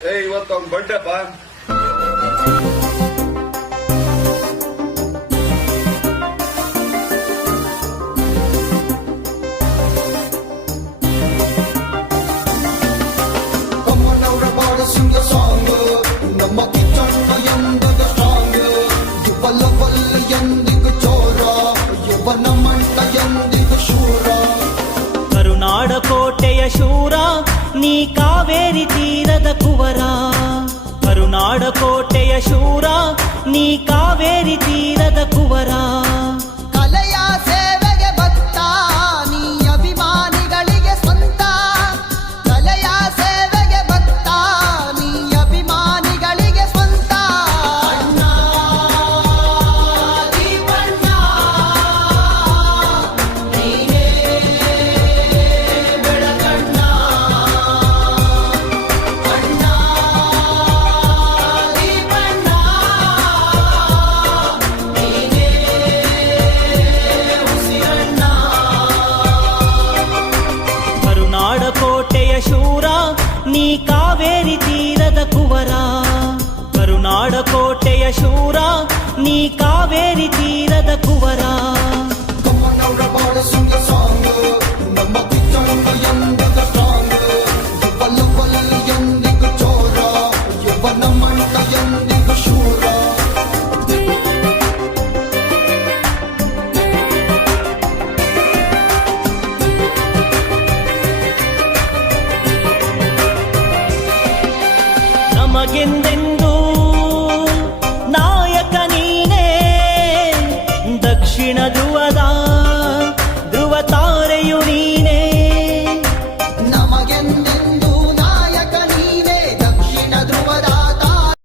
ಇವತ್ತು ಅವ್ನ ಬರ್ಡೇಪ್ಪ. ಕಮ್ಮನವರ ಬಾಳ ಸಿಂಗ ಸಾಂಗ್ ನಮ್ಮ ಕಿಚ್ಚಣ್ಣ ಎಂದಿಗ ಸ್ಟ್ರಾಂಗ್ ಯುವಲ ಬಲ್ಲ ಎಂದಿಗ ಚೋರ ಯುವನ ಮಂಟ ಎಂದಿಗ ಶೂರ ಕರುನಾಡ ಕೋಟೆಯ ಶೂರ ನೀ ಕಾವೇರಿ ತೀರದ ಕುವರ. ಕರುನಾಡ ಕೋಟೆಯ ಶೂರ ನೀ ಕಾವೇರಿ ತೀರದ ಕುವರ. ಕಲೆಯ ಸೇವೆಗೆ ಭಕ್ತ ನೀ ಅಭಿಮಾನಿಗಳಿಗೆ ಸ್ವಂತ. ಕಲೆಯ ಸೇವೆಗೆ ಭಕ್ತ ನೀ ಅಭಿಮಾನಿಗಳಿಗೆ ಸ್ವಂತ. ಅಣ್ಣ ದೀಪಣ್ಣ ನೀನೇ ಬೆಳಕಣ್ಣ. ಅಣ್ಣ ದೀಪಣ್ಣ ನೀನೇ ಉಸಿರಣ್ಣ. ಕರುನಾಡ ಕೋಟೆಯ ಶೂರ ನೀ ಕಾವೇರಿ ತೀರದ ಕುವರ. ಕರುನಾಡ ಕೋಟೆಯ ಶೂರ ನೀ ಕಾವೇರಿ ತೀರದ ಕುವರ. ಕಮ್ಮನವರ ಬಾಳ ಸಿಂಗ ಸಾಂಗ್ ನಮ್ಮ ಕಿಚ್ಚಣ್ಣ ಎಂದಿಗ ಸ್ಟ್ರಾಂಗ್ ಯುವಲ ಬಲ್ಲ ಎಂದಿಗ ಚೋರ ಯುವನ ಮಂಟ ಎಂದಿಗ ಶೂರ. ನಮಗೆಂದೆಂದು